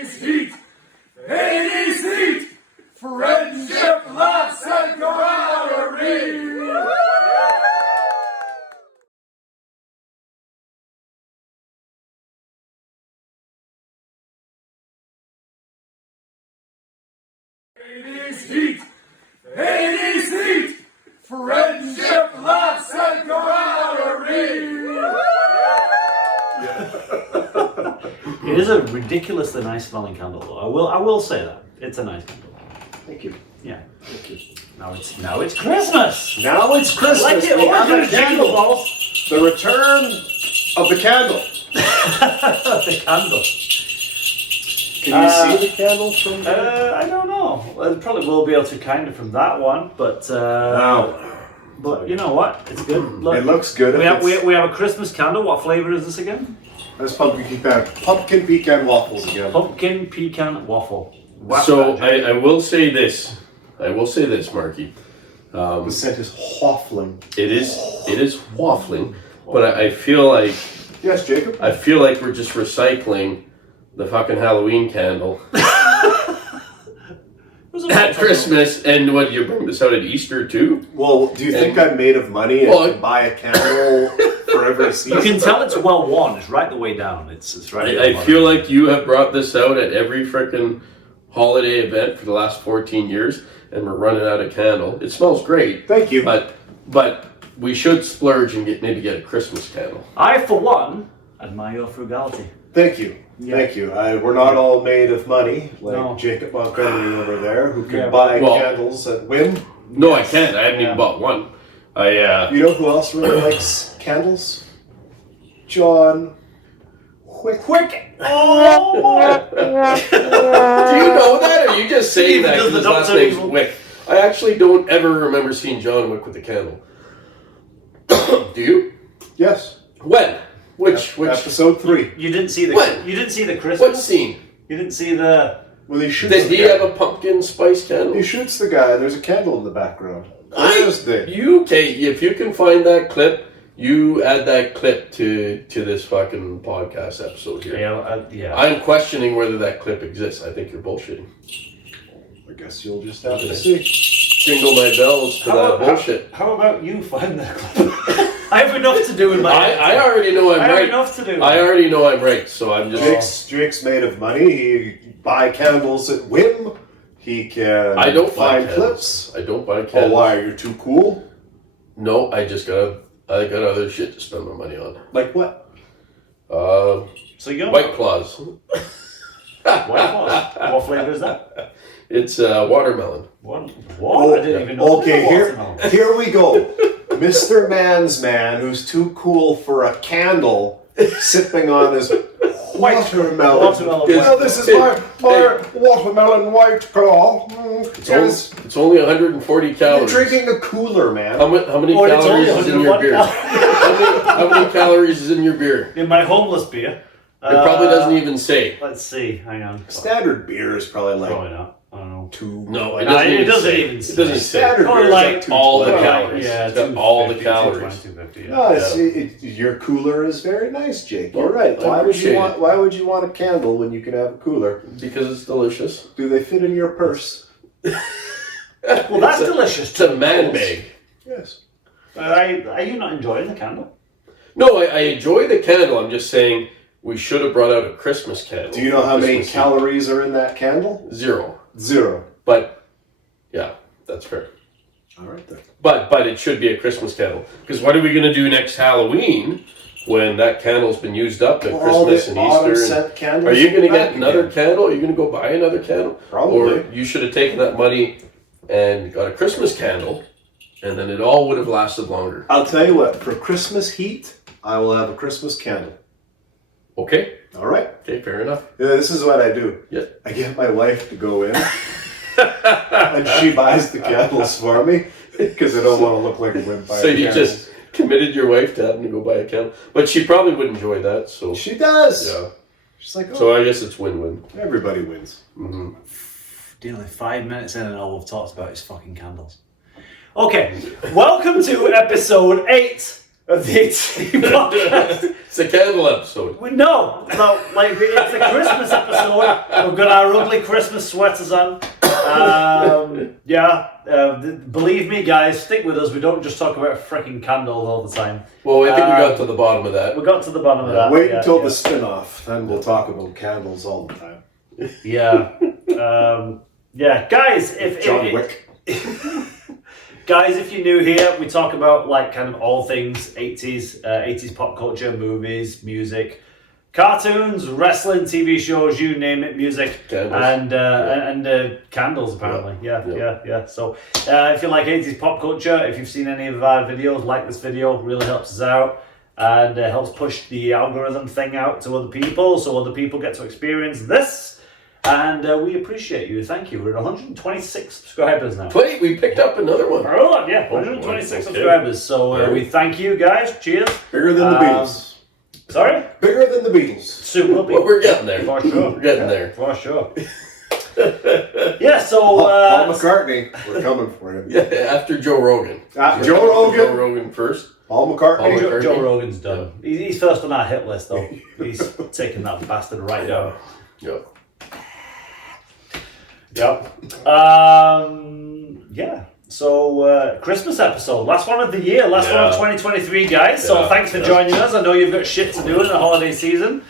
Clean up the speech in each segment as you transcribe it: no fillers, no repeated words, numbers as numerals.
is heat. It is heat. Friendship, laughs, and camaraderie. It is heat. It is heat. Friendship, laughs, and camaraderie. It is a ridiculously nice smelling candle, though. I will say that it's a nice candle. Thank you. Yeah. Thank you. Now it's Christmas. Now it's Christmas. Like it, we have a jingle candle. balls. The return of the candle. The candle. Can you see the candle from there? I don't know. Well, probably will be able to kind of from that one, but No. But you know what? It's good. Look, It looks good. we have a Christmas candle. What flavor is this again? That's pumpkin pecan waffles again. Pumpkin pecan waffle. Whack So that, Jay. I will say this. Marky. The scent is waffling. It is waffling, but I feel like Yes, Jacob. we're just recycling the fucking Halloween candle at Christmas. And what, you bring this out at Easter too? Well, do you think I'm made of money and Well, can buy a candle for every You season? can tell it's well worn. It's right the way down. It's right. I feel like you have brought this out at every frickin' holiday event for the last 14 years, and we're running out of candle. It smells great. Thank you. But we should splurge and maybe get a Christmas candle. I, for one, admire your frugality. Thank you. Yeah. Thank you. We're not all made of money like No. Jacob Montgomery over there, who can Yeah, buy well- candles at whim. No, I can't. I haven't even bought one. You know who else really likes candles? John Quick. Oh! Do you know that, or are you just saying that Because because the his last doctor name's will- Wick? I actually don't ever remember seeing John Wick with a candle. Do you? Yes. When? Which? Episode 3. You didn't see the. What? You didn't see the Christmas. What scene? You didn't see the. Well, he shoots Did the he guy. have a pumpkin spice candle? He shoots the guy. There's a candle in the background. Thursday. If you can find that clip, you add that clip to this fucking podcast episode here. Yeah. I'm questioning whether that clip exists. I think you're bullshitting. I guess you'll just have to see. Jingle my bells for that bullshit. How about you find that clip? I have enough to do in my. I already know I'm I have right. enough to do. I already know I'm right, so I'm just. Jake's made of money. He buy candles at whim. He can I don't buy find candles. clips. I don't buy Oh, candles. why? You're too cool? No, I got other shit to spend my money on. Like what? So you're White Claws. White Claws. What flavor is that? It's watermelon. What? Oh, I didn't even know. okay, there was watermelon. here we go. Mr. Man's Man, who's too cool for a candle, sipping on his watermelon. Watermelon. Well, this is my watermelon white claw. It's only 140 You're calories. drinking a cooler, man. How many Oh, it's only calories is in your 101 beer? calories. How many calories is in your beer? In my homeless beer. It probably doesn't even say. Let's see. Hang on. Standard beer is probably like Probably not. I don't know. 2. No, it No, doesn't it even doesn't say. even It say. doesn't say. Standard Probably beer is like like all the 212. calories. Yeah, It's got all the 250, calories. 250, yeah. No, your cooler is very nice, Jake. You're Well, right. I Why appreciate it. Why would you want a candle when you can have a cooler? Because it's delicious. Do they fit in your purse? Well, that's delicious. It's a man bag. Yes. Are you not enjoying the candle? No, I enjoy the candle. I'm just saying we should have brought out a Christmas candle. Do you know how many Christmas calories are in that candle? Eve. 0. 0. But yeah, that's fair. All right then. But it should be a Christmas candle. Because what are we going to do next Halloween when that candle's been used up at All Christmas the and autumn Easter? scent candles Are you going to back get another again. candle? Are you going to go buy another candle? Probably. Or you should have taken that money and got a Christmas candle, and then it all would have lasted longer. I'll tell you what. For Christmas heat, I will have a Christmas candle. Okay? All right. Okay, fair enough. Yeah, this is what I do. Yeah. I get my wife to go in, and she buys the candles for me because I don't want to look like a wimp. So you just committed your wife to having to go buy a candle. But she probably would enjoy that, so... She does. Yeah. She's like, oh, So I guess it's win-win. everybody wins. Mm-hmm. Nearly 5 minutes in and all we've talked about is fucking candles. Okay, welcome to episode 8 of the AT podcast. It's a candle episode. No, like it's a Christmas episode. We've got our ugly Christmas sweaters on. Believe me, guys, stick with us. We don't just talk about freaking candles all the time. Well, I think we got to the bottom of that. We got to the bottom of that. Wait until the spin-off, then we'll talk about candles all the time. Guys, if John Wick. Guys, if you're new here, we talk about like kind of all things 80s pop culture, movies, music, cartoons, wrestling, TV shows, you name it, music, Candles. and candles apparently. Yeah. So if you like 80s pop culture, if you've seen any of our videos, like this video, really helps us out. And helps push the algorithm thing out to other people, so other people get to experience this. And we appreciate you. Thank you. We're at 126 subscribers now. Wait, we picked up another one. Oh, yeah, 126 subscribers. So we thank you guys. Cheers. Bigger than the Beatles. Sorry? Bigger than the Beatles. Super big. Well, we're getting there. For sure. We're getting there. For sure. Yeah, so... Paul McCartney, we're coming for him. Yeah, after Joe Rogan. Joe Rogan. Joe Rogan first. Paul McCartney. Joe Rogan's done. He's first on our hit list, though. He's taking that bastard right now. Yeah. So Christmas episode, last one of the year, last one of 2023, guys. So thanks for joining us. I know you've got shit to do in the holiday season,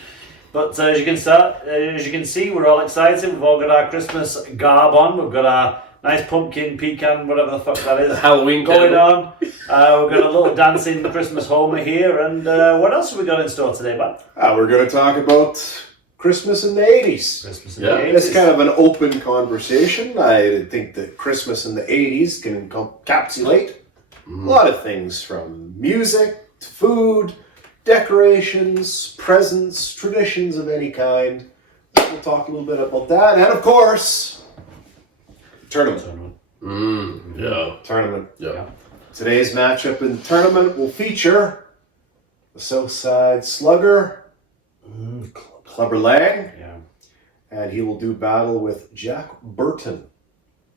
but as you can see, we're all excited. We've all got our Christmas garb on. We've got our nice pumpkin, pecan, whatever the fuck that is, Halloween going on. We've got a little dancing Christmas Homer here, and what else have we got in store today, man? We're going to talk about Christmas in the 80s. Christmas in the 80s. It's kind of an open conversation. I think that Christmas in the 80s can encapsulate a lot of things, from music to food, decorations, presents, traditions of any kind. We'll talk a little bit about that. And of course, tournament. Tournament. Yeah. Today's matchup in the tournament will feature the Southside Slugger, Clubber Lang, and he will do battle with Jack Burton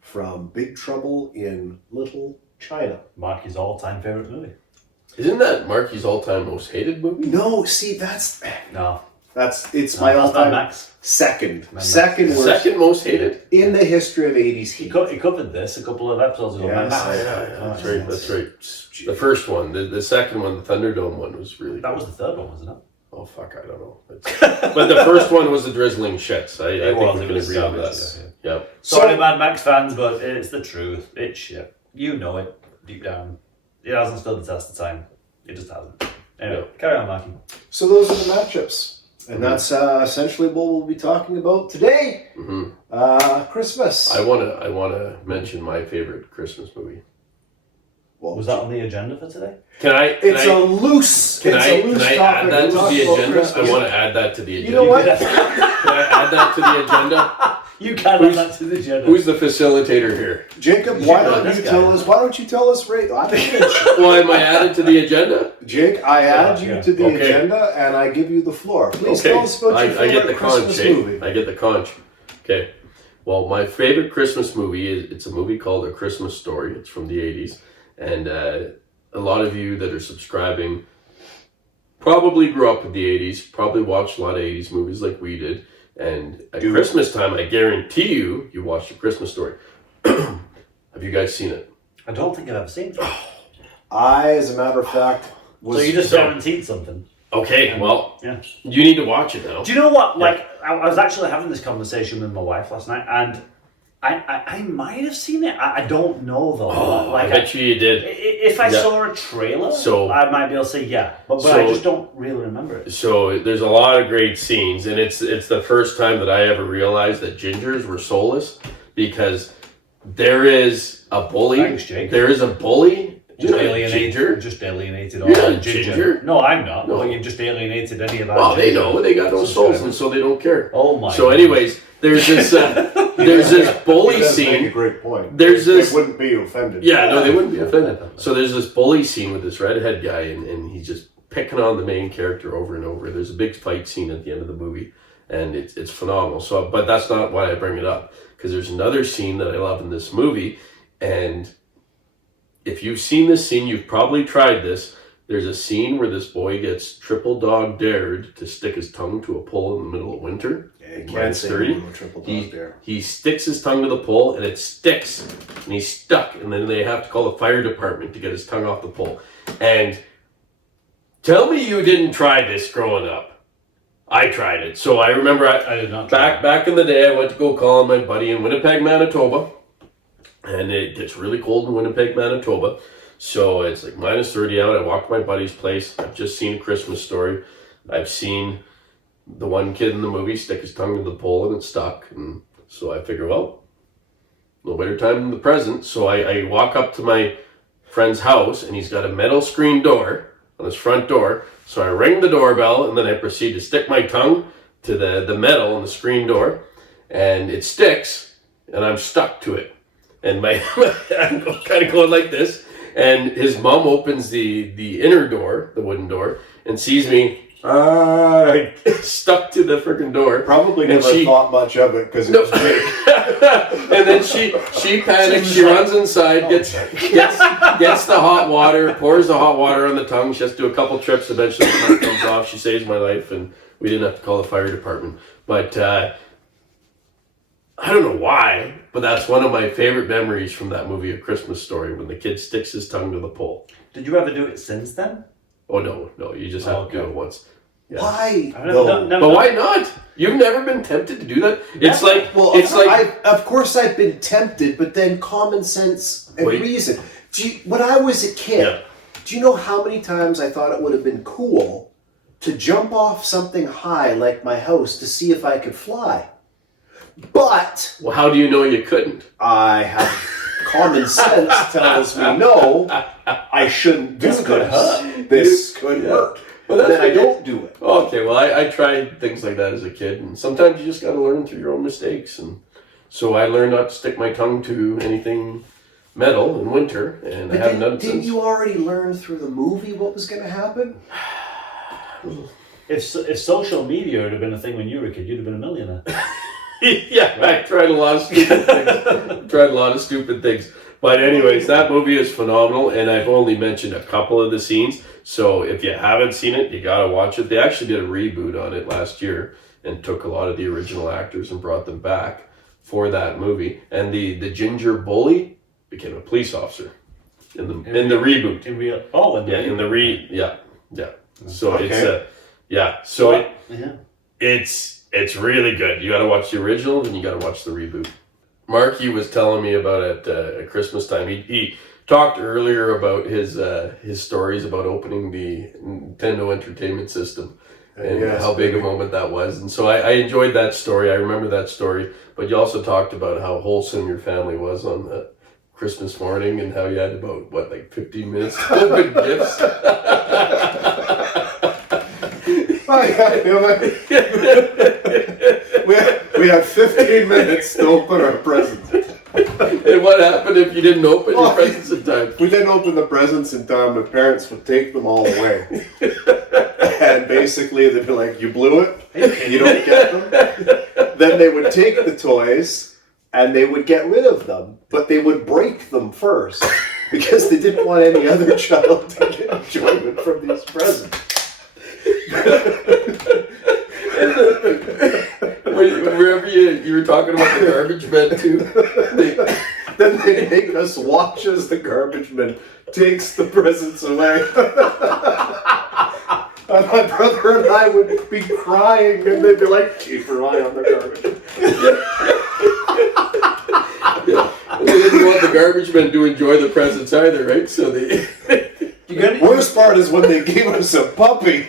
from Big Trouble in Little China. Marky's all-time favorite movie. Isn't that Marky's all-time most hated movie? No, see, it's my Mad all-time Max. second Max. worst Second most hated? in the history of 80s He heat. covered this a couple of episodes ago. Yes. Mad Max. That's right. That's right. The first one, the second one, the Thunderdome one, was really That good. was the third one, wasn't it? Oh fuck, I don't know. But the first one was the drizzling shits. I think we can agree on that. Yeah. Sorry, Mad Max fans, but it's the truth. It's shit. You know it deep down. It hasn't stood the test of time. It just hasn't. Anyway, carry on, Marky. So those are the matchups. And that's essentially what we'll be talking about today. Christmas. I wanna mention my favorite Christmas movie. Well, Was that on the agenda for today? Can I Can I add that to the agenda? I want to add that to the agenda. You know what? Can I add that to the agenda? You can add that to the agenda. Who's the facilitator here? Jacob, why don't you tell us right? Well, am I added to the agenda? Jake, I add you to the agenda and I give you the floor. Please tell us about your I get favorite the conch, Christmas movie. I get the conch. Okay. Well, my favorite Christmas movie it's a movie called A Christmas Story. It's from the 80s. And a lot of you that are subscribing probably grew up with the 80s, probably watched a lot of 80s movies like we did. And at Christmas time, I guarantee you watched A Christmas Story. Have you guys seen it? I don't think I've ever seen it. I, as a matter of fact, was... So you just guaranteed something. Okay, well, you need to watch it now. Do you know what? Like, I was actually having this conversation with my wife last night, and I might have seen it. I don't know though. I bet you did. If I saw a trailer, I might be able to say but I just don't really remember it. So there's a lot of great scenes, and it's the first time that I ever realized that gingers were soulless, because there is a bully. Thanks, Jake. There is a bully. Just alienated all the ginger. No, I'm not. No. But you've just alienated any of that. Well, they know they got no souls, and so they don't care. Oh my. So, anyways, there's this bully scene. Make a great point. There's this. They wouldn't be offended. Yeah, no, they wouldn't be offended. So there's this bully scene with this redhead guy, and he's just picking on the main character over and over. There's a big fight scene at the end of the movie, and it's phenomenal. So, but that's not why I bring it up, because there's another scene that I love in this movie, and if you've seen this scene, you've probably tried this, There's a scene where this boy gets triple dog dared to stick his tongue to a pole in the middle of winter. Yeah, you can't Minus say 30. no to triple dog dare. He sticks his tongue to the pole and it sticks and he's stuck, and then they have to call the fire department to get his tongue off the pole. And tell me you didn't try this growing up. I tried it. So I remember I did not try it. back in the day, I went to go call on my buddy in Winnipeg, Manitoba. And it gets really cold in Winnipeg, Manitoba. So it's like minus 30 out. I walked to my buddy's place. I've just seen A Christmas Story. I've seen the one kid in the movie stick his tongue to the pole and it stuck. And so I figure, well, no better time than the present. So I walk up to my friend's house and he's got a metal screen door on his front door. So I ring the doorbell and then I proceed to stick my tongue to the metal on the screen door, and it sticks and I'm stuck to it. And I'm kind of going like this, and his mom opens the inner door, the wooden door, and sees me stuck to the freaking door. Probably And never thought much of it because it was big. And then she panics. She runs inside, gets the hot water, pours the hot water on the tongue. She has to do a couple trips. Eventually, the tongue comes off. She saves my life, and we didn't have to call the fire department. But I don't know why, but that's one of my favorite memories from that movie, A Christmas Story, when the kid sticks his tongue to the pole. Did you ever do it since then? Oh no, you just have to do it once. Yeah. Why? I've never But why not? You've never been tempted to do that? It's like, Well, it's like, of course I've been tempted, but then common sense and Wait. reason. When I was a kid, Yeah. do you know how many times I thought it would have been cool to jump off something high like my house to see if I could fly? But well, how do you know you couldn't? I have common sense tells me no, I shouldn't do this. This could hurt. Well, that's then I what don't do it. Okay, well, I tried things like that as a kid, and sometimes you just got to learn through your own mistakes. And so I learned not to stick my tongue to anything metal in winter, and But I haven't done it didn't since. you already learn through the movie what was going to happen? If social media had been a thing when you were a kid, you'd have been a millionaire. Yeah, I tried a lot of stupid things. But anyways, that movie is phenomenal, and I've only mentioned a couple of the scenes. So if you haven't seen it, you gotta watch it. They actually did a reboot on it last year and took a lot of the original actors and brought them back for that movie. And the ginger bully became a police officer in the reboot. In real, oh, in the Yeah. So Okay. It's really good. You got to watch the original, and you got to watch the reboot. Marky was telling me about it at Christmas time. He talked earlier about his stories about opening the Nintendo Entertainment System and Yes, how big a baby. moment that was. And so I enjoyed that story. I remember that story. But you also talked about how wholesome your family was on the Christmas morning and how you had about, 15 minutes to open gifts? We had 15 minutes to open our presents. And what happened if you didn't open your presents in time? We didn't open the presents in time. My parents would take them all away. And basically they'd be like, you blew it, you don't get them. Then they would take the toys and they would get rid of them, but they would break them first because they didn't want any other child to get enjoyment from these presents. Wherever you were talking about the garbage men too. Then they make us watch as the garbage man takes the presents away. And my brother and I would be crying, and they'd be like, keep your eye on the garbage. And they didn't want the garbage men to enjoy the presents either, right? So they. The worst part is when they gave us a puppy.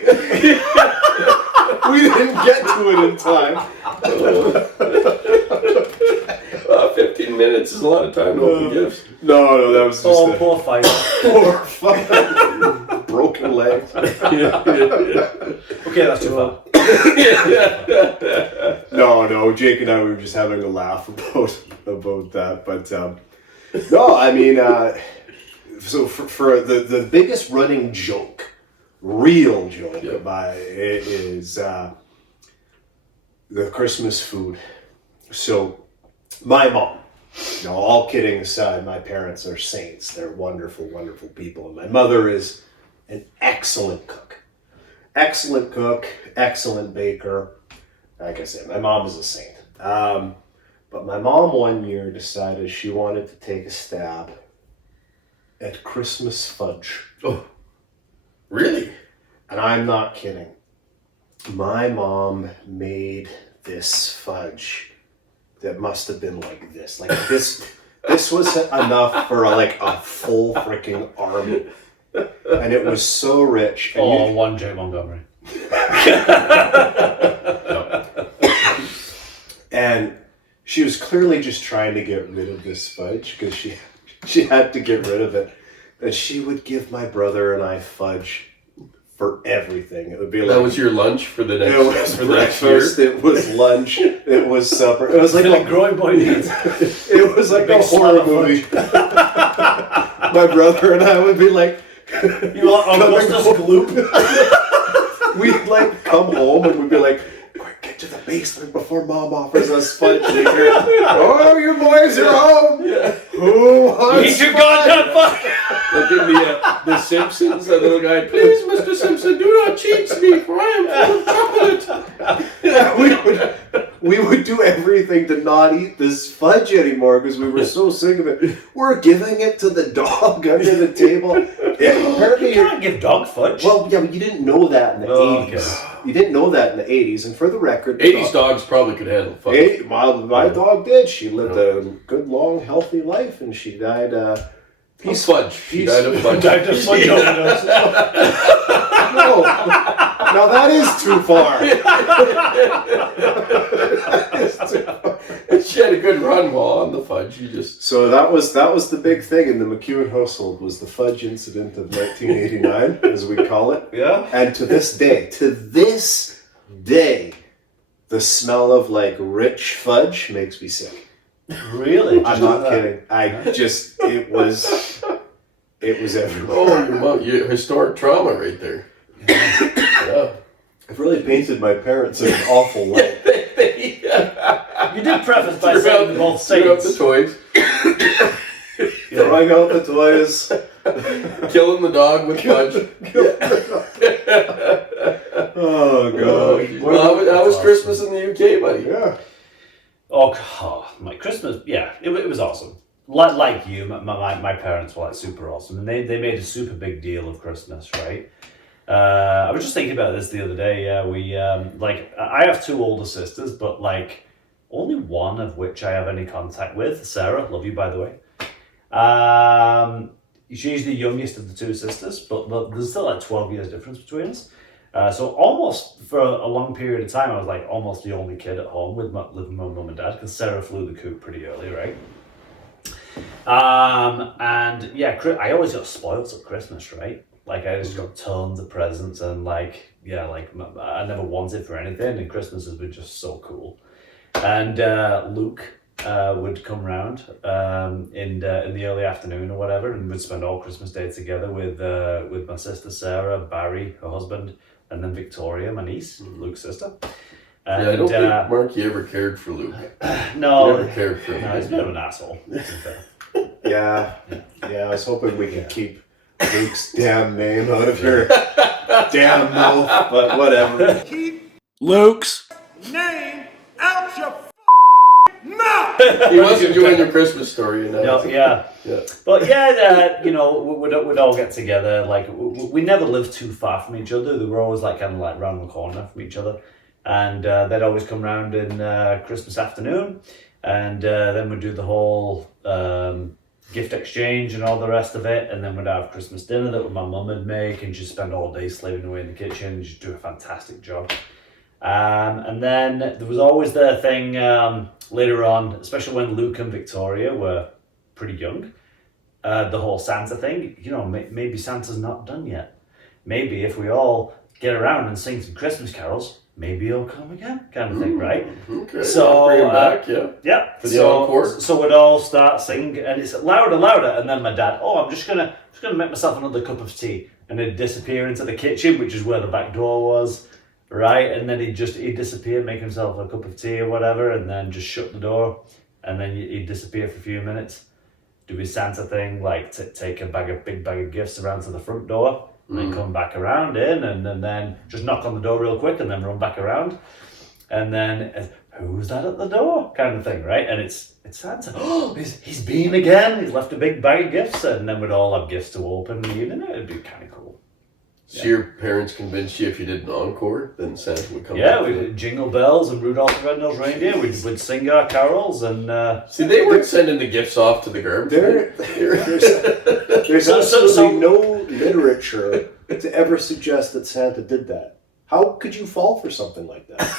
We didn't get to it in time. 15 minutes is a lot of time to open gifts. No, that was just a poor fight. poor fucking broken legs. Okay, that's too far. No, Jake and I were just having a laugh about that. But no, I mean, so for the biggest running joke, real joke by it is the Christmas food. So my mom, all kidding aside, my parents are saints. They're wonderful, wonderful people. And my mother is an excellent cook. Excellent cook, excellent baker. Like I said, my mom is a saint. But my mom one year decided she wanted to take a stab at Christmas fudge. Oh, really? And I'm not kidding. My mom made this fudge that must have been like this. Like this was enough for a full freaking army. And it was so rich. And one Jake Montgomery. And she was clearly just trying to get rid of this fudge because she had to get rid of it. And she would give my brother and I fudge for everything. It would be like, That was your lunch for the next, it was for the next year? breakfast, it was lunch, it was supper. It was like a growing boy needs. it was like a horror movie. My brother and I would be like, You want what's this gloop? we'd like come home and we'd be like, quick, get to the basement before Mom offers us fudge later. Oh, you boys are home. Who wants Eat your goddamn fudge! Like in the Simpsons, that little guy, please, Mr. Simpson, do not cheat me, for I am full of chocolate. we would do everything to not eat this fudge anymore because we were so sick of it. We're giving it to the dog under the table. Apparently You can't give dog fudge. well, yeah, but you didn't know that in the 80s. Okay. You didn't know that in the 80s. And for the record... 80s dogs probably could handle fudge. My dog did. She lived a good, long, healthy life, and she died... Peace fudge. She died of fudge. Died of fudge overdose. No. Now that is too far. She had a good run while on the fudge. You just... So that was the big thing in the McEwen household was the fudge incident of 1989, as we call it. Yeah. And to this day, the smell of rich fudge makes me sick. Really? I'm not kidding. It was everywhere. Oh, well, historic trauma right there. Yeah. I've really painted my parents in an awful light. You did preface by saying they're both Threw up the saints. toys. Throwing out the toys. Killing the dog with fudge. Oh, God. Well, how was Christmas in the UK, buddy? Yeah. Oh, my Christmas, yeah, it was awesome. Like you, my parents were super awesome, and they made a super big deal of Christmas, right? I was just thinking about this the other day. We I have two older sisters, but only one of which I have any contact with. Sarah, love you by the way. She's the youngest of the two sisters, but there's still 12 years difference between us. So almost for a long period of time, I was almost the only kid at home living with my mum and dad because Sarah flew the coop pretty early, right? And yeah, I always got spoiled at Christmas, right? I just got tons of presents and I never wanted for anything, and Christmas has been just so cool. And Luke would come round in the early afternoon or whatever, and we'd spend all Christmas Day together with my sister Sarah, Barry, her husband, and then Victoria, my niece, Luke's sister. And, I don't think Marky ever cared for Luke. No, He never cared for him. no, he's a bit of an asshole. To be fair. Yeah. I was hoping we could keep Luke's damn name out of your damn mouth, but whatever. Keep Luke's name out your mouth. He was enjoying your Christmas story, No, yeah. But yeah, we'd all get together. We never lived too far from each other. They were always round the corner from each other, and they'd always come round in Christmas afternoon, and then we'd do the whole gift exchange and all the rest of it, and then we'd have Christmas dinner that my mum would make, and she'd spend all day slaving away in the kitchen. She'd do a fantastic job. And then there was always the thing later on, especially when Luke and Victoria were pretty young, the whole Santa thing. Maybe Santa's not done yet. Maybe if we all get around and sing some Christmas carols, maybe he'll come again, kind of thing, right? Okay. So bring him back, yeah. For the encore. So we'd all start singing, and it's louder, and then my dad, I'm just gonna make myself another cup of tea, and he'd disappear into the kitchen, which is where the back door was. Right, and then he'd disappear, make himself a cup of tea or whatever, and then just shut the door, and then he'd disappear for a few minutes, do his Santa thing, take a big bag of gifts around to the front door, and then come back around in, and then just knock on the door real quick and then run back around. And then, who's that at the door? Kind of thing, right? And it's Santa. Oh, he's been again. He's left a big bag of gifts, and then we'd all have gifts to open. It'd be kind of cool. So your parents convinced you if you did an encore, then Santa would come Yeah, back? we'd jingle bells and Rudolph the Red-Nosed Reindeer. We'd sing our carols and... See, they weren't sending the gifts off to the garbage. There's absolutely no literature to ever suggest that Santa did that. How could you fall for something like that?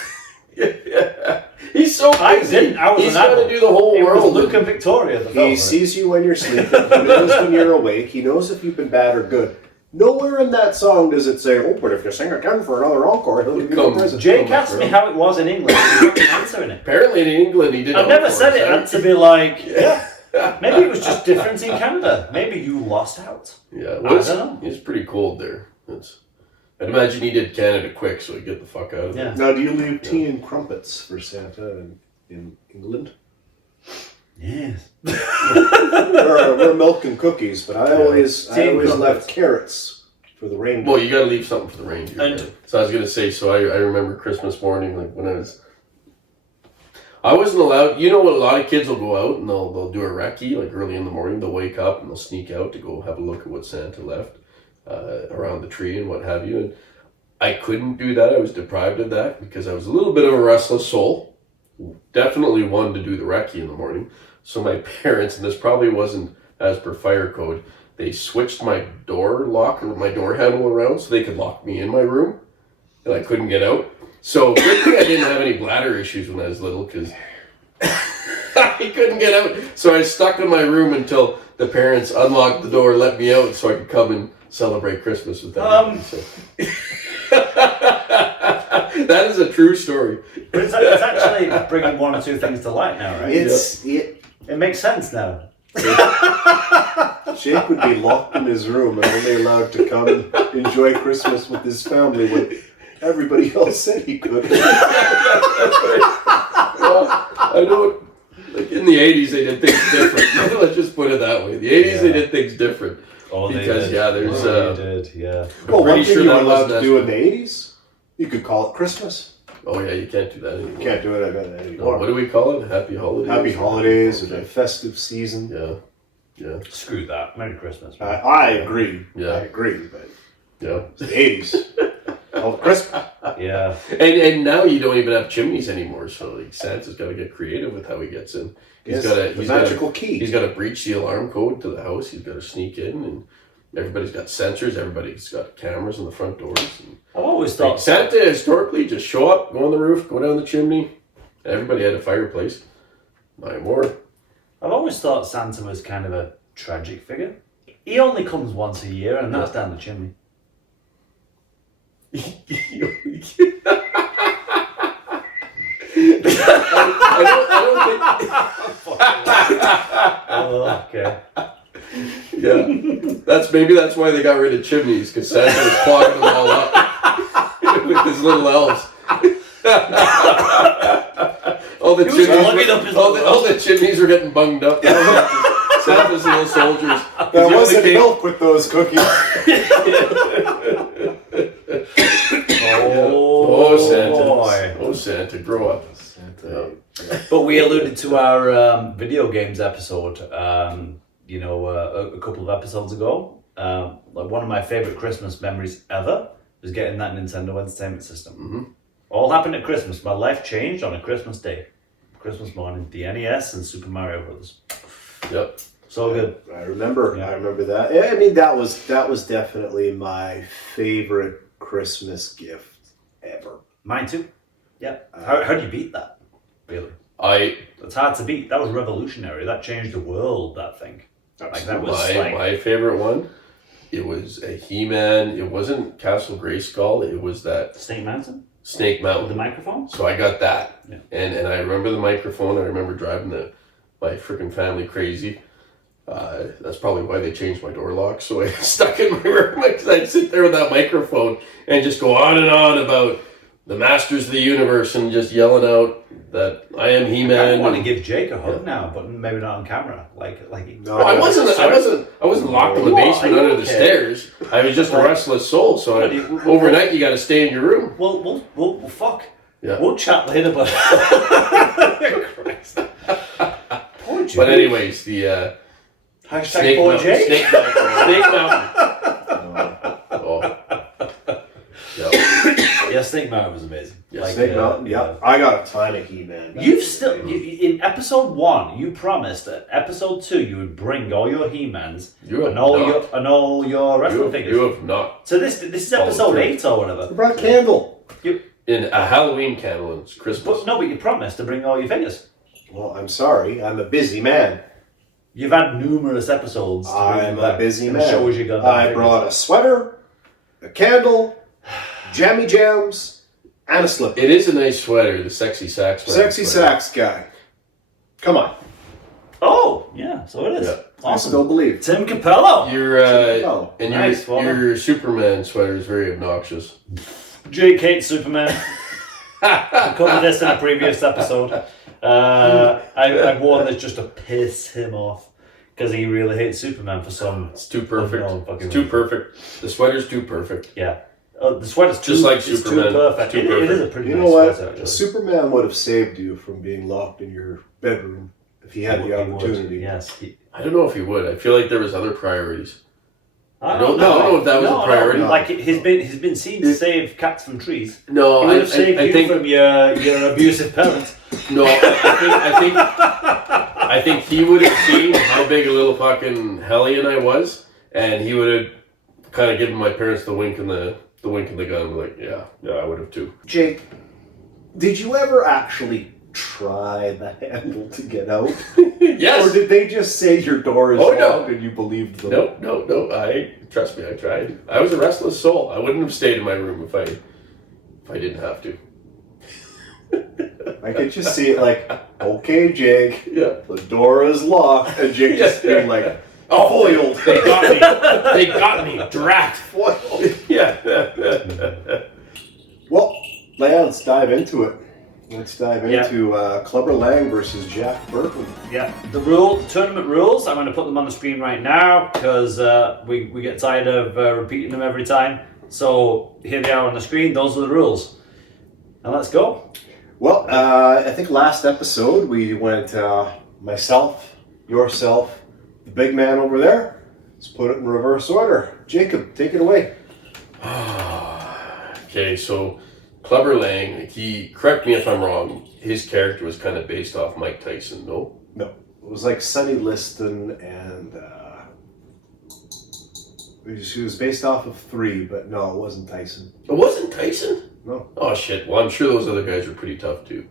Yeah. He's so busy. I didn't. I was He's an got to apple. do the whole It was world. Luke and Victoria. He sees you when you're sleeping. He knows when you're awake. He knows if you've been bad or good. Nowhere in that song does it say, "Oh, but if you sing again for another encore, he'll give you a present." Jake asked me how it was in English. He wasn't answering it. Apparently in England he did. I've never said it. encores, And to be like, yeah. Maybe it was just different in Canada. Maybe you lost out. Yeah, I don't know. It's pretty cold there. I'd imagine he did Canada quick, so he'd get the fuck out of Yeah. it. Now, do you leave tea and crumpets for Santa in England? Yes. we're milk and cookies, but I always Tea and left crumpets. carrots for the reindeer. Well, you got to leave something for the reindeer. And- So I was gonna say. So I remember Christmas morning, like when I wasn't allowed. You know what? A lot of kids will go out and they'll do a recce like early in the morning. They'll wake up and they'll sneak out to go have a look at what Santa left around the tree and what have you. And I couldn't do that. I was deprived of that because I was a little bit of a restless soul. Definitely wanted to do the recce in the morning. So my parents, and this probably wasn't as per fire code, they switched my door lock or my door handle around so they could lock me in my room and I couldn't get out. So good thing I didn't have any bladder issues when I was little because I couldn't get out. So I was stuck in my room until the parents unlocked the door, let me out so I could come and celebrate Christmas with them. So. That is a true story. But it's actually bringing one or two things to light now, right? It makes sense now. Jake would be locked in his room and only allowed to come and enjoy Christmas with his family when everybody else said he could. Well, I know, like in the 80s they did things different. Let's just put it that way. The 80s they did things different. Oh, they Because, did. yeah, there's, they did, yeah. Well, one pretty thing sure you were that allowed wasn't to do as- in the 80s, you could call it Christmas. Oh yeah, you can't do that anymore. You can't do it No, anymore. what do we call it? Happy holidays. Happy holidays and Okay. a festive season. Yeah. Screw that. Merry Christmas. man. I agree. Yeah. I agree, but Yeah. it's the 80s. Called Christmas. Yeah. And now you don't even have chimneys anymore, so like Santa's got to get creative with how he gets in. Yes, the magical key. He's got to breach the alarm code to the house. He's got to sneak in, and everybody's got sensors. Everybody's got cameras on the front doors. And I've always like, thought Santa historically just show up, go on the roof, go down the chimney. Everybody had a fireplace. Not anymore. I've always thought Santa was kind of a tragic figure. He only comes once a year, and that's down the chimney. I don't think. Oh, okay. Yeah, that's why they got rid of chimneys, because Santa was clogging them all up with his little elves. all the He was chimneys, plugging up his all little the chimneys were getting bunged up. Santa's little soldiers. There wasn't milk with those cookies. Oh, Santa! boy. Oh, Santa, grow up. But we alluded to our video games episode, a couple of episodes ago. Like one of my favorite Christmas memories ever was getting that Nintendo Entertainment System. Mm-hmm. All happened at Christmas. My life changed on a Christmas day, Christmas morning. The NES and Super Mario Brothers. Yep. So good. I remember. Yeah. I remember that. Yeah, I mean, that was definitely my favorite Christmas gift ever. Mine too. Yeah. How do you beat that? Really? It's hard to beat. That was revolutionary. That changed the world. That thing. Like that was my favorite one. It was a He-Man. It wasn't Castle Grayskull. It was that Snake Mountain Snake with Mountain. the microphone. So I got that, Yeah. and I remember the microphone. I remember driving my freaking family crazy. That's probably why they changed my door lock. So I stuck in my room because I'd sit there with that microphone and just go on and on about the masters of the universe and just yelling out that I am I He-Man. want to give Jake a hug now, but maybe not on camera. No, I wasn't locked in the What? basement Are you under the okay? stairs. I was just a restless soul. So overnight, you got to stay in your room. Well, fuck. Yeah. We'll chat later, but Christ. Poor Jake. But anyways, the Hashtag Snake poor Mountain. Jake. Snake Mountain. Snake Mountain. Oh. Yeah. Yeah, Snake Mountain was amazing. Yeah, Snake Mountain, yeah. I got a ton of He-Man. You've still in episode 1. You promised that episode 2 you would bring all your He-Mans You have and all not. your wrestling figures. You have not. So this is episode through. 8 or whatever. I brought a candle. In a Halloween candle, and it's Christmas. But you promised to bring all your figures. Well, I'm sorry. I'm a busy man. You've had numerous episodes. To I'm a busy man. Shows you got I brought a sweater, a candle, jammy jams, and a slipper. It is a nice sweater, the sexy sax man. Sexy sweater. sax guy. Come on. Oh, yeah, so it is. Yeah. I Awesome. still believe. Tim Capello. Your Oh, and nice, well done. your Superman sweater is very obnoxious. Jake hates Superman. I covered this in a previous episode. I wore this just to piss him off because he really hates Superman for some. It's too perfect. unknown fucking It's too reason. perfect. The sweater's too perfect. Yeah. The sweater's Just like it's Superman. too perfect. Too It perfect. is a pretty you nice know what? sweater, actually. Superman would have saved you from being locked in your bedroom if he had He the would, opportunity. yes. I don't know if he would. I feel like there was other priorities. I don't know if that was a priority. No. Like he's been seen to save cats from trees. No, He would have saved I you think from your abusive parents. no. I think he would have seen how big a little fucking hellion I was, and he would have kind of given my parents the wink and the gun. Like, yeah, I would have too. Jake, did you ever actually try the handle to get out? Yes. Or did they just say your door is Oh, no. locked and you believed them? No. Trust me, I tried. I was a restless soul. I wouldn't have stayed in my room if I didn't have to. I could just see it like, okay, Jake, Yeah. the door is locked, and Jake just being like, foiled. They got me. They got me. Drat. Foiled. Yeah. Well, let's dive into it. Let's dive Yeah. into Clubber Lang versus Jack Burton. Yeah, the tournament rules. I'm going to put them on the screen right now because we get tired of repeating them every time. So here they are on the screen. Those are the rules. Now let's go. Well, I think last episode we went myself, yourself, the big man over there. Let's put it in reverse order. Jacob, take it away. Okay, so Clubber Lang, correct me if I'm wrong, his character was kind of based off Mike Tyson, no? No, it was like Sonny Liston, and she was based off of 3, but no, it wasn't Tyson. It wasn't Tyson? No. Oh shit, well I'm sure those other guys were pretty tough too.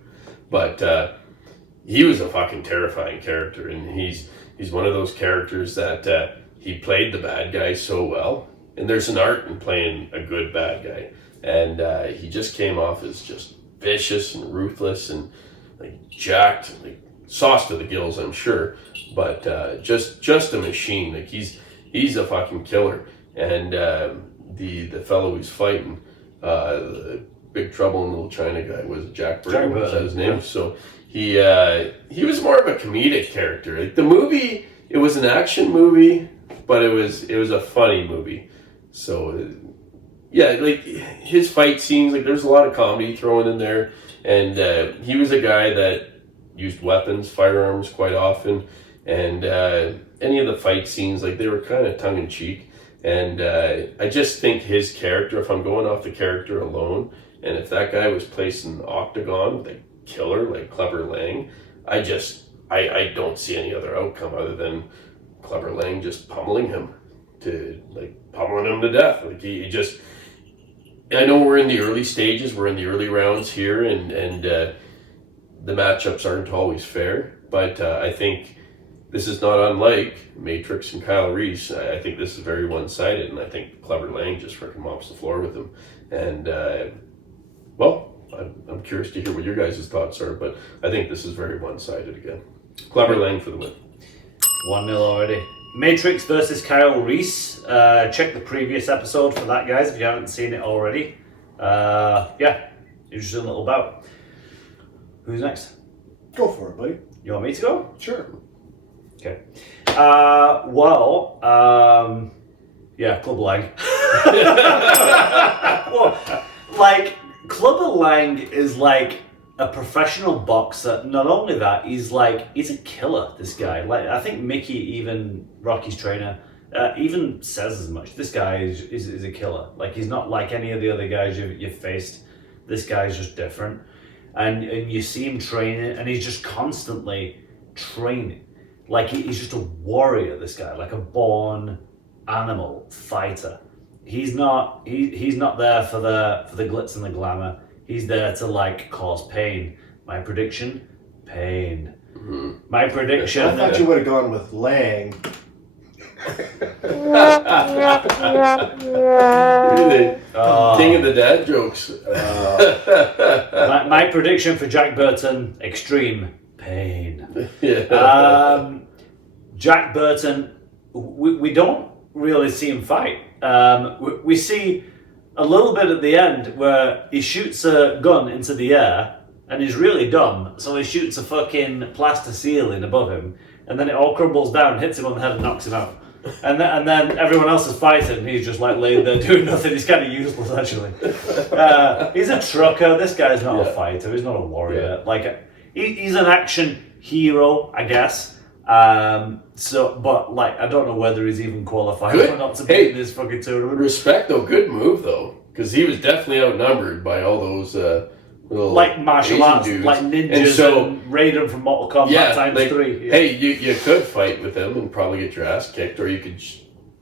But he was a fucking terrifying character, and he's one of those characters that he played the bad guy so well. And there's an art in playing a good bad guy. And he just came off as just vicious and ruthless and like jacked, like sauce to the gills, I'm sure. But just a machine. Like he's a fucking killer. And the fellow he's fighting, the Big Trouble in Little China guy, was Jack Burton. Was that his name? Yeah. So he was more of a comedic character. Like the movie, it was an action movie, but it was a funny movie. So yeah, like his fight scenes, like there's a lot of comedy thrown in there, and he was a guy that used firearms quite often, and any of the fight scenes, like they were kind of tongue in cheek. And I just think his character, if I'm going off the character alone, and if that guy was placed in the octagon with a killer like Clubber Lang, I don't see any other outcome other than Clubber Lang just pummeling him to death. Like he just, I know we're in the early stages, we're in the early rounds here, and the matchups aren't always fair, but I think this is not unlike Matrix and Kyle Reese. I think this is very one-sided, and I think Clubber Lang just freaking mops the floor with him. And, well, I'm curious to hear what your guys' thoughts are, but I think this is very one-sided again. Clubber Lang for the win. 1-0 already. Matrix versus Kyle Reese. Check the previous episode for that, guys, if you haven't seen it already. Yeah, interesting little bout. Who's next? Go for it, buddy. You want me to go? Sure. Okay. Yeah, Clubber Lang. Well, like, Clubber Lang is like a professional boxer. Not only that, he's a killer, this guy. Like, I think Mickey, even Rocky's trainer, even says as much. This guy is a killer. Like, he's not like any of the other guys you've faced. This guy's just different. And you see him training, and he's just constantly training. Like, he's just a warrior, this guy, like a born animal fighter. He's not there for the glitz and the glamour. He's there to, like, cause pain. My prediction, pain. Mm-hmm. My prediction. I thought you would have gone with Lang. Really? King of the dad jokes. My prediction for Jack Burton, extreme pain. Yeah. Jack Burton, we don't really see him fight. We see a little bit at the end where he shoots a gun into the air and he's really dumb, so he shoots a fucking plaster ceiling above him, and then it all crumbles down, hits him on the head and knocks him out. And then everyone else is fighting and he's just like laying there doing nothing. He's kind of useless, actually. He's a trucker. This guy's not a fighter. He's not a warrior. Like, he's an action hero, I guess. But like, I don't know whether he's even qualified or not to be in this fucking tournament. Respect though, good move though, because he was definitely outnumbered by all those little like martial Asian arts, dudes. like ninjas and Raiden from Mortal Kombat times like, 3. Yeah. Hey, you could fight with him and probably get your ass kicked, or you could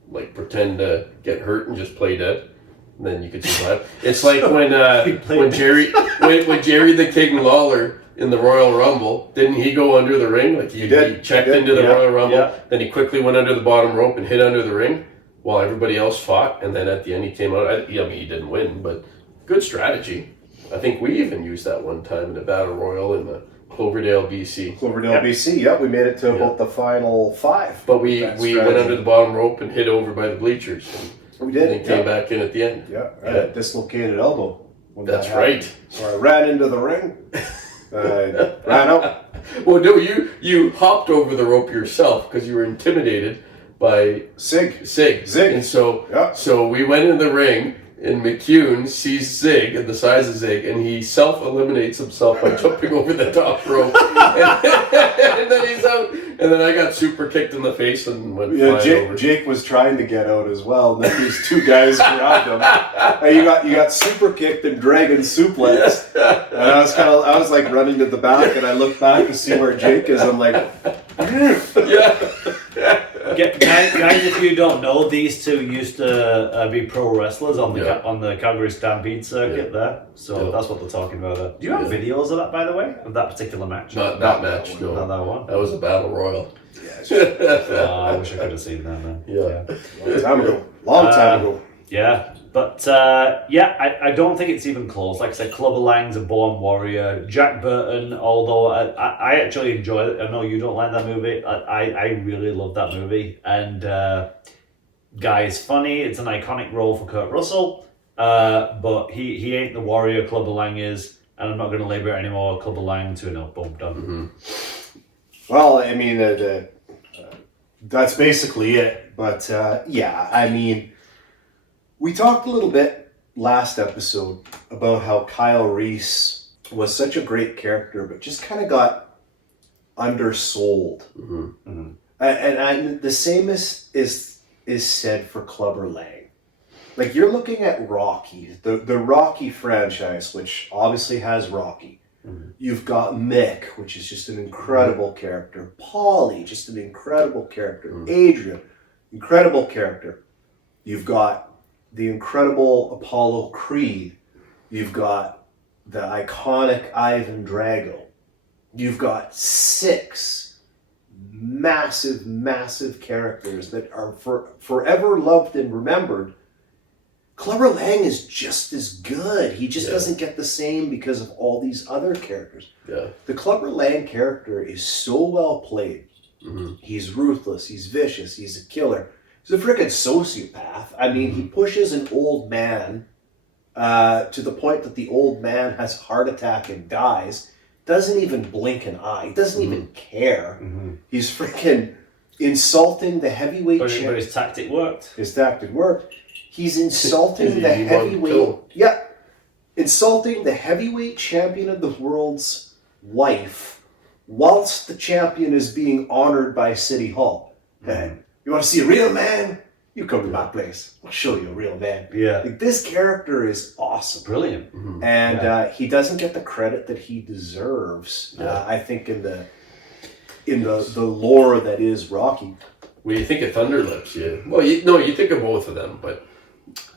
like pretend to get hurt and just play dead. And then you could survive. It's like when Jerry the King Lawler in the Royal Rumble, didn't he go under the ring? Like he checked into the Royal Rumble, then he quickly went under the bottom rope and hid under the ring while everybody else fought, and then at the end he came out. I mean, he didn't win, but good strategy. I think we even used that one time in a battle royal in the Cloverdale, BC. BC, yep. We made it to about the final 5. But we went under the bottom rope and hid over by the bleachers. We did. And came back in at the end. Yeah, I had a dislocated elbow. That's right. So I ran into the ring. Ran out. Well, no, you hopped over the rope yourself because you were intimidated by Zig. And so we went in the ring, and McCune sees Zig and the size of Zig, and he self-eliminates himself by jumping over the top rope. and then he's out. And then I got super kicked in the face and went flying over. Jake was trying to get out as well, and then these 2 guys grabbed him. And you got super kicked and dragon suplex. And I was like running to the back, and I looked back to see where Jake is. I'm like, Guys, if you don't know, these 2 used to be pro wrestlers on the Calgary Stampede circuit there. So that's what they're talking about there. Do you have videos of that, by the way? Of that particular match? Not that match, no. Not that one? That was a battle royal. I wish I could have seen that, man. Yeah. Long time ago. Yeah. But, I don't think it's even close. Like I said, Clubber Lang's a born warrior. Jack Burton, although I actually enjoy it. I know you don't like that movie. I really love that movie. And guy is funny. It's an iconic role for Kurt Russell. But he ain't the warrior Clubber Lang is. And I'm not going to labor it anymore. Clubber Lang 2-0. Boom, done. Mm-hmm. Well, I mean, that's basically it. But, I mean, we talked a little bit last episode about how Kyle Reese was such a great character, but just kind of got undersold. Mm-hmm. Mm-hmm. And the same is said for Clubber Lang. Like, you're looking at Rocky, the Rocky franchise, which obviously has Rocky. Mm-hmm. You've got Mick, which is just an incredible character. Paulie, just an incredible character. Mm-hmm. Adrian, incredible character. You've got the incredible Apollo Creed. You've got the iconic Ivan Drago. You've got 6 massive characters that are forever loved and remembered. Clubber Lang is just as good. He just doesn't get the same because of all these other characters. Yeah. The Clubber Lang character is so well played. Mm-hmm. He's ruthless. He's vicious. He's a killer. He's a freaking sociopath. I mean, he pushes an old man to the point that the old man has a heart attack and dies, doesn't even blink an eye. He doesn't even care. He's freaking insulting the heavyweight But champion. his tactic worked. His tactic worked. He's insulting the He won heavyweight. kill. Yeah, insulting the heavyweight champion of the world's wife, whilst the champion is being honored by City Hall. You want to see a real man? You come to my place. I'll show you a real man. Yeah. Like, this character is awesome. Brilliant. And he doesn't get the credit that he deserves. I think in the lore that is Rocky. When you think of Thunderlips, yeah. Well, you think of both of them, but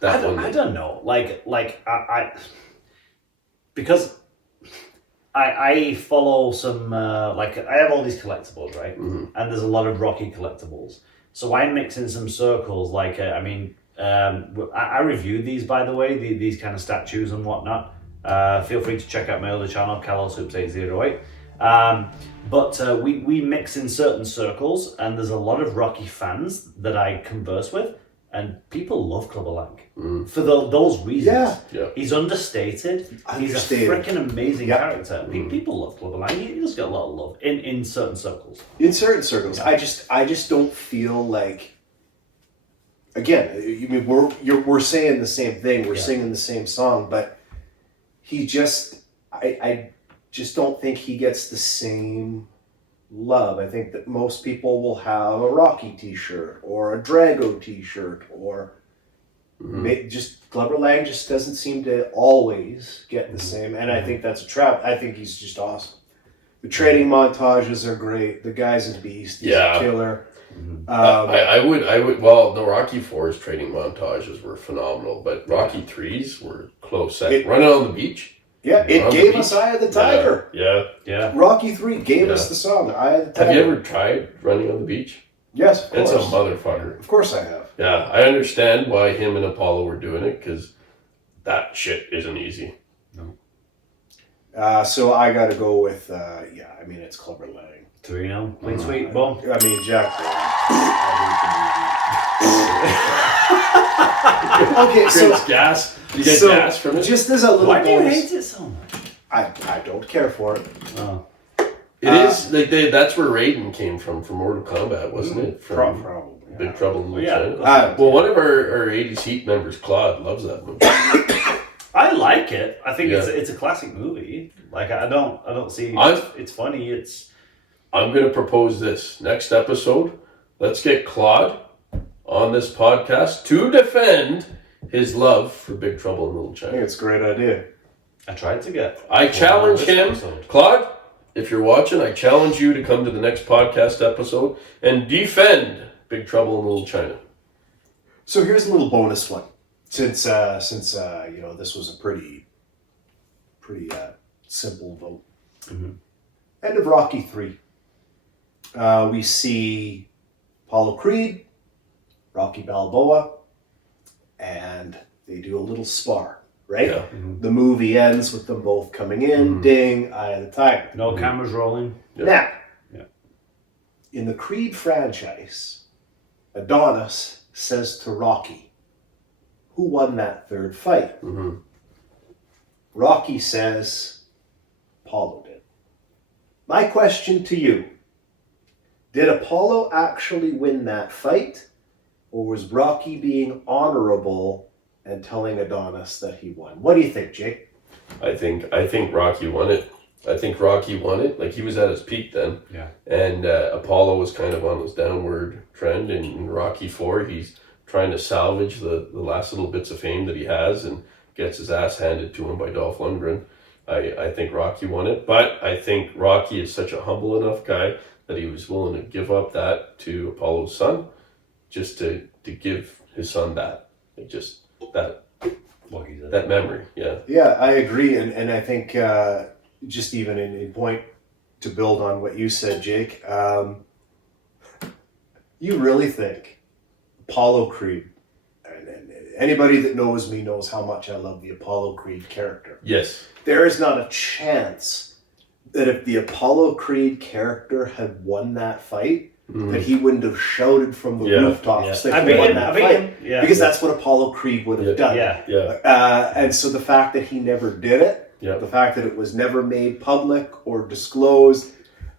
that one. I don't know. I because I follow some I have all these collectibles, right? And there's a lot of Rocky collectibles. So I mix in some circles. I reviewed these, by the way, these kind of statues and whatnot. Feel free to check out my other channel, CallosHoops808. But we mix in certain circles, and there's a lot of Rocky fans that I converse with, and people love Clubber Lang for those reasons. Yeah. He's understated. He's a freaking amazing character. People love Clubber Lang. He just got a lot of love in certain circles. In certain circles, I just don't feel like. Again, I mean, we're saying the same thing. We're singing the same song, but he just, I just don't think he gets the same love. I think that most people will have a Rocky T-shirt or a Drago T-shirt, or just Clubber Lang just doesn't seem to always get the same. And I think that's a trap. I think he's just awesome. The training montages are great. The guy's a beast. He's a killer. I would. Well, the Rocky 4's training montages were phenomenal, but Rocky 3's were close. Running on the beach. Yeah, it gave us Eye of the Tiger. Yeah. Rocky 3 gave us the song, Eye of the Tiger. Have you ever tried running on the beach? Yes, of course. It's a motherfucker. Of course I have. Yeah, I understand why him and Apollo were doing it, because that shit isn't easy. No. So I got to go with, it's Clubber Lang. 3-0. Clean sweep, boom. I mean, Jack. Okay, so gas. You get gas from it. Just as a little Why do you bonus, hate it so much? I don't care for it. Oh. It is like that's where Raiden came from Mortal Kombat, wasn't it? From Probably. Yeah. Big Trouble in Little Yeah. China. Well, one of our 80s Heat members, Claude, loves that movie. I like it. I think it's a classic movie. Like I don't see it's funny. I'm going to propose this next episode. Let's get Claude on this podcast to defend his love for Big Trouble in Little I China. think it's a great idea. I tried to get. I challenge him, episode. Claude. If you're watching, I challenge you to come to the next podcast episode and defend Big Trouble in Little China. So here's a little bonus one. Since this was a pretty simple vote. End of Rocky 3. We see Apollo Creed, Rocky Balboa, and they do a little spar, right? Yeah. The movie ends with them both coming in, ding, Eye of the Tiger. No cameras rolling. Now, Yeah. in the Creed franchise, Adonis says to Rocky, who won that third fight? Rocky says, Apollo did. My question to you, did Apollo actually win that fight, or was Rocky being honorable and telling Adonis that he won? What do you think, Jake? I think Rocky won it. Like, he was at his peak then. Yeah. And Apollo was kind of on his downward trend. And in Rocky 4, he's trying to salvage the last little bits of fame that he has and gets his ass handed to him by Dolph Lundgren. I think Rocky won it. But I think Rocky is such a humble enough guy that he was willing to give up that to Apollo's son just to give his son that. Like, just that memory. Yeah. Yeah, I agree. And I think just even in point to build on what you said, Jake, you really think Apollo Creed, and anybody that knows me knows how much I love the Apollo Creed character. Yes. There is not a chance that if the Apollo Creed character had won that fight, that he wouldn't have shouted from the rooftops that he won that fight. Because that's what Apollo Creed would have done. And so the fact that he never did it, the fact that it was never made public or disclosed,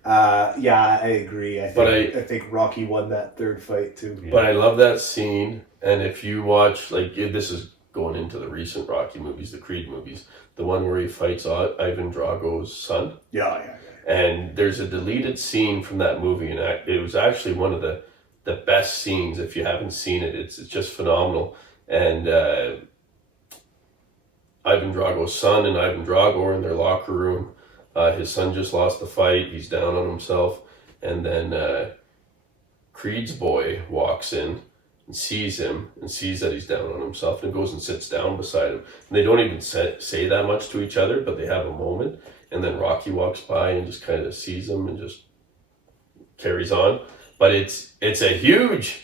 I agree. I think Rocky won that third fight too. But I love that scene, and if you watch, like, this is going into the recent Rocky movies, the Creed movies, the one where he fights Ivan Drago's son. And there's a deleted scene from that movie, and it was actually one of the best scenes. If you haven't seen it, it's just phenomenal. And Ivan Drago's son and Ivan Drago are in their locker room. His son just lost the fight. He's down on himself. And then Creed's boy walks in and sees him and sees that he's down on himself and goes and sits down beside him. And they don't even say that much to each other, but they have a moment. And then Rocky walks by and just kind of sees him and just carries on. But it's a huge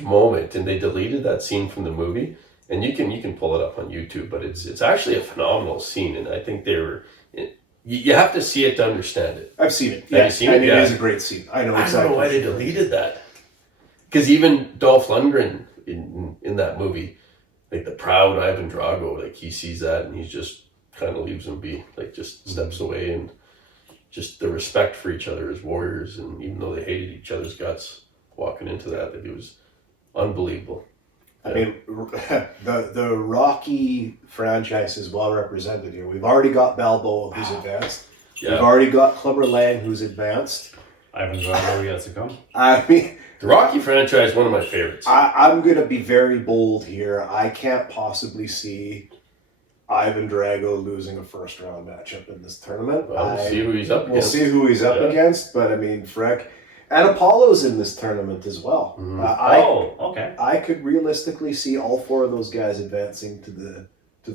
moment, and they deleted that scene from the movie. And you can pull it up on YouTube, but it's actually a phenomenal scene, and I think you have to see it to understand it. I've seen it. Have you seen it? It is a great scene. I know exactly. I don't know why they deleted that. Because even Dolph Lundgren in that movie, like the proud Ivan Drago, like he sees that and he's just kind of leaves him be, like just steps away, and just the respect for each other as warriors, and even though they hated each other's guts, walking into that it was unbelievable. I mean, the Rocky franchise is well represented here. We've already got Balboa, who's advanced. We've already got Clubber Lang, who's advanced. Ivan Drago yet to come. I mean, the Rocky franchise is one of my favorites. I'm going to be very bold here. I can't possibly see Ivan Drago losing a first-round matchup in this tournament. We'll see who he's up against. We'll see who he's up against, but I mean, Freck. And Apollo's in this tournament as well. Okay. I could realistically see all four of those guys advancing to the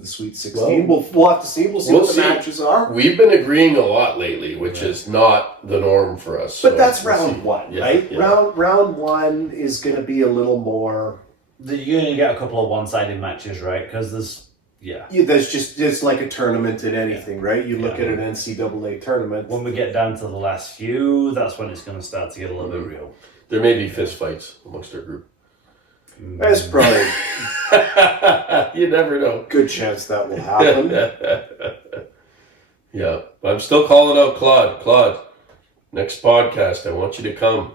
Sweet 16. We'll have to see. We'll see what the matches are. We've been agreeing a lot lately, which is not the norm for us. But that's round one, right? Yeah. Round one is going to be a little more. You're going to get a couple of one-sided matches, right? Because there's it's like a tournament in anything, right? You look at an NCAA tournament. When we get down to the last few, that's when it's going to start to get a little bit real. There may be fist fights amongst our group. That's probably you never know. Good chance that will happen. Yeah, but I'm still calling out Claude. Next podcast, I want you to come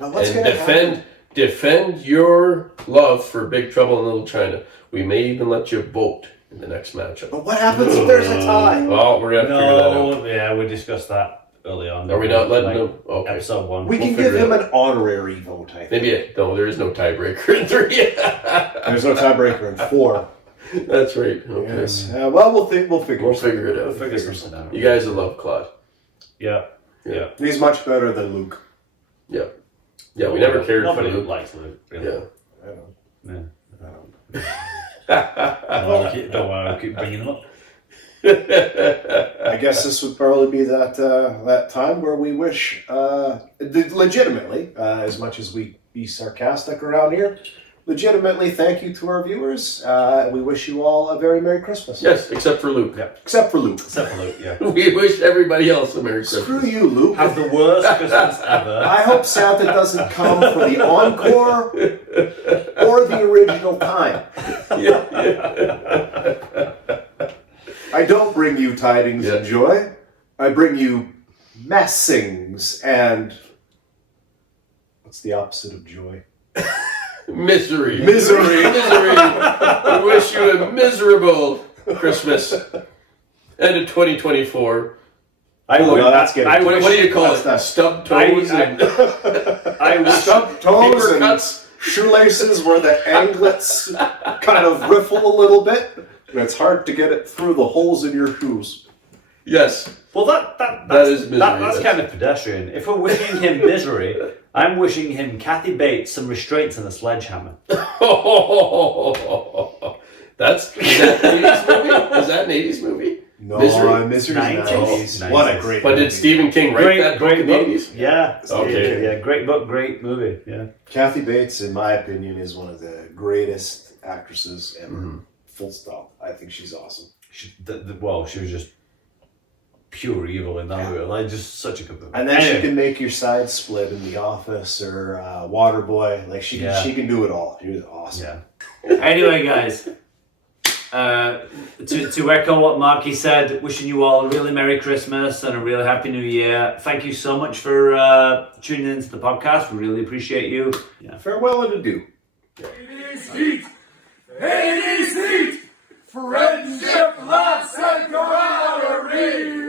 and defend your love for Big Trouble in Little China. We may even let you vote in the next matchup. But what happens if there's a tie? Well, we're going to figure that out. Yeah, we discussed that early on. Are we not letting them? Okay. Episode 1. We can give him an honorary vote, I think. Maybe no, there is no tiebreaker in 3. There's no tiebreaker in 4. That's right. Okay. Yes. Well, we'll figure it out. We'll figure something out. You guys will love Claude. Yeah. He's much better than Luke. Yeah. Yeah, we never cared for Nobody Luke. likes Luke. Really. Yeah. I don't. Don't want to keep bringing him up. I guess this would probably be that time where we wish, legitimately, as much as we be sarcastic around here, legitimately thank you to our viewers. We wish you all a very Merry Christmas. Yes, except for Luke. Yeah. Except for Luke. Yeah. We wish everybody else a Merry Christmas. Screw you, Luke. Have the worst Christmas ever. I hope Santa doesn't come for the encore or the original time. I don't bring you tidings and joy. I bring you messings and... What's the opposite of joy? Misery. Misery. Misery. We wish you a miserable Christmas and a 2024. What do you call it? Stubbed toes stubbed toes and cuts. Shoelaces where the anglets kind of riffle a little bit. And it's hard to get it through the holes in your shoes. Yes. Well, that is misery. That's kind of pedestrian. If we're wishing him misery, I'm wishing him Kathy Bates some restraints and a sledgehammer. Is that an 80s movie? Is that an 80s movie? No, Misery? 90s. What a great But movie. did Stephen King write that book in the 80s? Yeah. Okay. Yeah, great book, great movie. Yeah. Kathy Bates, in my opinion, is one of the greatest actresses ever. Mm-hmm. Full stop. I think she's awesome. She was just pure evil in that movie. Like, just such a good movie. And then she can make your side split in The Office or Waterboy. Like she can do it all. She was awesome. Yeah. Anyway, guys, to echo what Marky said, wishing you all a really Merry Christmas and a really Happy New Year. Thank you so much for tuning into the podcast. We really appreciate you. Yeah. Farewell and adieu. Friendship, loss, and camaraderie.